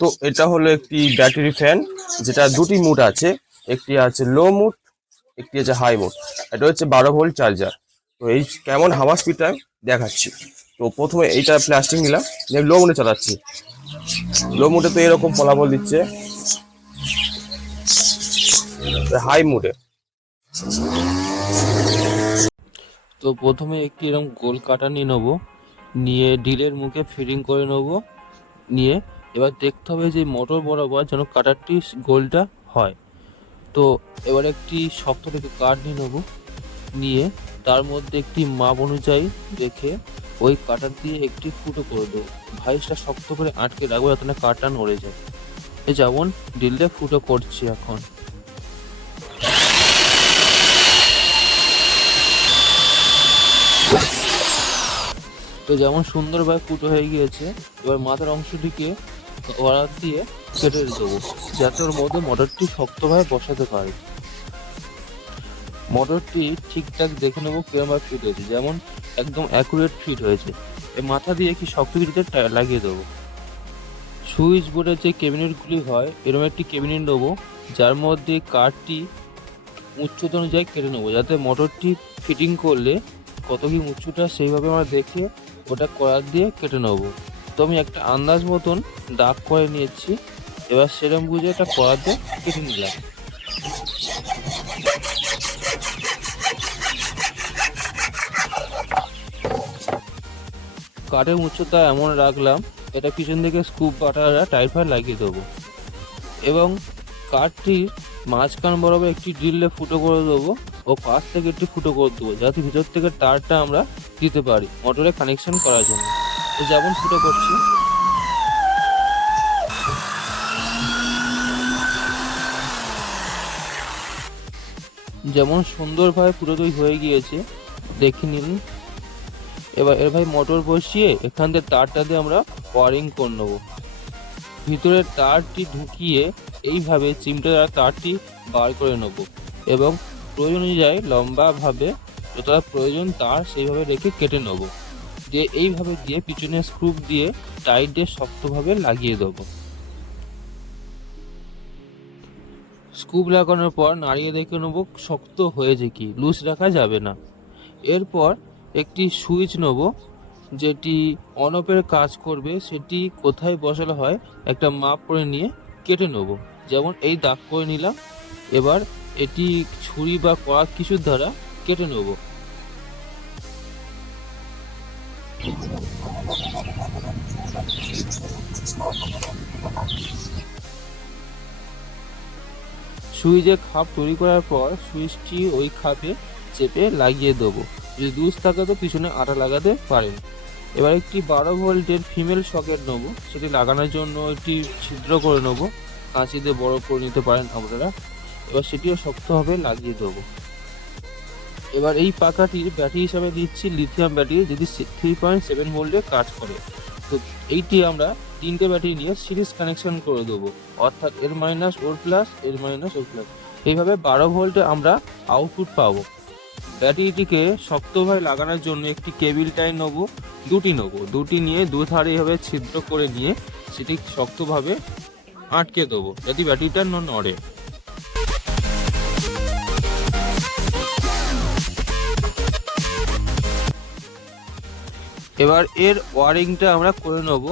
তো এটা হলো একটি ব্যাটারি ফ্যান, যেটা দুটি মুড আছে, একটি আছে লো মুড, একটি আছে হাই মুড। এটা হচ্ছে 12 ভোল্ট চার্জার। তো এই কেমন হাওয়া স্পিডটা দেখাচ্ছি। তো প্রথমে এইটা প্লাস্টিক নিলাম, লো মুডে চালাচ্ছি। লো মুডে তো এরকম ফলাফল দিচ্ছে, হাই মুডে। তো প্রথমে একটি এরকম গোল কাটা নিয়ে নেবো, নিয়ে ড্রিলের মুখে ফিটিং করে নেবো। নিয়ে এবার দেখতে হবে যে মোটর বরাবর যেন কাটারটি গোলটা হয়। তো এবার একটি শক্ত থেকে কাঠ নিয়ে নেবো, নিয়ে তার মধ্যে একটি মাপ অনুযায়ী রেখে ওই কাটার দিয়ে একটি ফুটো করে দেবো। ভাইসটা শক্ত করে আটকে রাখবো যাতে না কাঠটা নড়ে যায়। এই যেমন ড্রিলটা ফুটো করছি এখন। তো যেমন সুন্দরভাবে ফুটো হয়ে গিয়েছে, এবার মাথার অংশটিকে করার দিয়ে কেটে দেবো যাতে ওর মধ্যে মোটরটি শক্তভাবে বসাতে পারে। মোটরটি ঠিকঠাক দেখে নেবো কিরমভাবে ফিট হয়েছে, যেমন একদম অ্যাকুরেট ফিট হয়েছে। এই মাথা দিয়ে কি শক্ত কিছুতে লাগিয়ে দেবো। সুইচ বোর্ডের যে ক্যাবিনেটগুলি হয় এরকম একটি ক্যাবিনেট নেবো, যার মধ্যে কাঠটি উচ্চতা অনুযায়ী কেটে নেবো, যাতে মোটরটি ফিটিং করলে কত কি উচ্চতা সেইভাবে আমরা দেখে ওটা করার দিয়ে কেটে নেবো। তো আমি একটা আন্দাজ মতন দাগ করে নিয়েছি, এবার সেরকম বুঝে একটা করার দিয়ে কেটে নিলাম। কাঠের উচ্চতা এমন রাখলাম, এটা পিছন থেকে স্ক্রু বাটারা টাইট ভাবে লাগিয়ে দেবো এবং কাঠটির মাঝখান বরাবর একটি ড্রিলে ফুটো করে দেবো ও পাশ থেকে একটি ফুটো করে দেবো, যাতে ভিতর থেকে তারটা আমরা দিতে পারি মোটরে কানেকশন করার জন্য। তো যেমন ফুটো করছি, যেমন সুন্দরভাবে ফুটো তৈরি হয়ে গিয়েছে দেখে নিন। এবার এর ভাই মোটর বসিয়ে এখান থেকে তারটা দিয়ে আমরা ওয়ারিং করে নেবো। ভিতরের তারটি ঢুকিয়ে এইভাবে চিমটা দ্বারা তারটি বার করে নেব এবং প্রয়োজন অনুযায়ী লম্বাভাবে যতটা প্রয়োজন তার সেইভাবে রেখে কেটে নেব, দিয়ে এইভাবে দিয়ে পিছনে স্ক্রু দিয়ে টাইট দিয়ে শক্তভাবে লাগিয়ে দেবো। স্ক্রু লাগানোর পর নাড়িয়ে দেখে নেব শক্ত হয়েছে কি, লুজ রাখা যাবে না। এরপর একটি সুইচ নেব, যেটি অন অফের কাজ করবে, সেটি কোথায় বসানো হয় একটা মাপ করে নিয়ে কেটে নেব, যেমন এই দাগ করে নিলাম। এবার এটি ছুরি বা কড়া কিছুর দ্বারা কেটে নেব। সুইচের খাপ তৈরি করার পর সুইচটি ওই খাপে চেপে লাগিয়ে দেবো। যদি লুজ থাকে তো পিছনে আঠা লাগাতে পারেন। এবার একটি 12 ভোল্টের ফিমেল সকেট নেবো, সেটি লাগানোর জন্য একটি ছিদ্র করে নেবো, কাঁচি দিয়ে বড় করে নিতে পারেন আপনারা। এবার সেটিও শক্তভাবে লাগিয়ে দেবো। এবার এই পাখাটির ব্যাটারি হিসাবে দিচ্ছি লিথিয়াম ব্যাটারি, যদি 3.7 ভোল্টে কাজ করে। তো এইটি আমরা 3টে ব্যাটারি নিয়ে সিরিজ কানেকশন করে দেবো, অর্থাৎ এর মাইনাস ওর প্লাস, এর মাইনাস ওর প্লাস। এইভাবে 12 ভোল্টে আমরা আউটপুট পাবো। ব্যাটারিটিকে শক্তভাবে লাগানোর জন্য একটি কেবিল টাই নেবো, দুটি নিয়ে দুধারে এভাবে ছিদ্র করে নিয়ে সেটি শক্তভাবে আটকে দেবো, যাতে ব্যাটারিটা নড়ে। এবার এর ওয়ারিংটা আমরা করে নেব,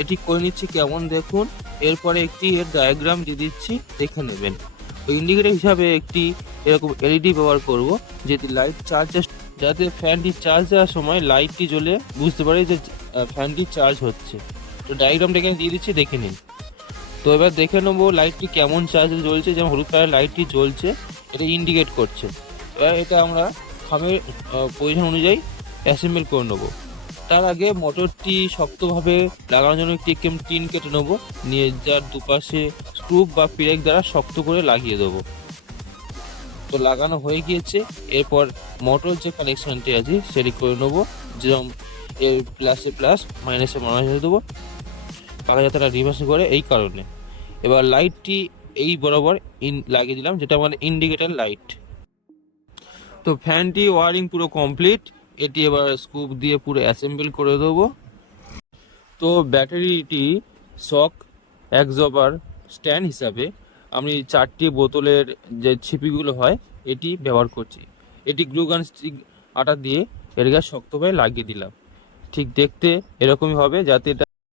এটি করে নিচ্ছি কেমন দেখুন। এরপরে একটি এর ডায়াগ্রাম দিয়ে দিচ্ছি, দেখে নেবেন। ওই ইন্ডিকেটর হিসাবে একটি এরকম এলইডি ব্যবহার করব, যেটি লাইট যাতে ফ্যানটি চার্জ দেওয়ার সময় লাইটটি জ্বলে বুঝতে পারে যে ফ্যানটি চার্জ হচ্ছে। তো ডায়াগ্রামটা এখানে দিয়ে দিচ্ছি, দেখে নিন। তো এবার দেখে নেবো লাইটটি কেমন চার্জে জ্বলছে, যেমন হলুদ কালার লাইটটি জ্বলছে, এটা ইন্ডিকেট করছে। এবার এটা আমরা খামের প্রয়োজন অনুযায়ী অ্যাসেম্বল করে নেবো। তার আগে মোটরটি শক্তভাবে লাগানোর জন্য একটি টিন কেটে নেবো, নিয়ে যার দুপাশে স্ক্রু বা পিরেক দ্বারা শক্ত করে লাগিয়ে দেবো। তো লাগানো হয়ে গিয়েছে। এরপর মোটর যে কানেকশনটি আছে সেটি করে নেবো, যেরকম এর প্লাসে প্লাস মাইনাসে মাইনাস দেবো, পাকা যাত্রা রিভার্স করে এই কারণে। এবার লাইটটি এই বরাবর লাগিয়ে দিলাম, যেটা মানে ইন্ডিকেটর লাইট। তো ফ্যানটি ওয়ারিং পুরো কমপ্লিট, এটি এবার স্ক্রু দিয়ে পুরো অ্যাসেম্বল করে দেবো। তো ব্যাটারিটি শক অ্যাবজর্বার স্ট্যান্ড হিসাবে আমি 4টি বোতলের যে ছিপিগুলো হয় এটি ব্যবহার করছি। এটি গ্লুগান স্টিক আটা দিয়ে এর গায়ে শক্তভাবে লাগিয়ে দিলাম। ঠিক দেখতে এরকমই হবে, যাতে এটা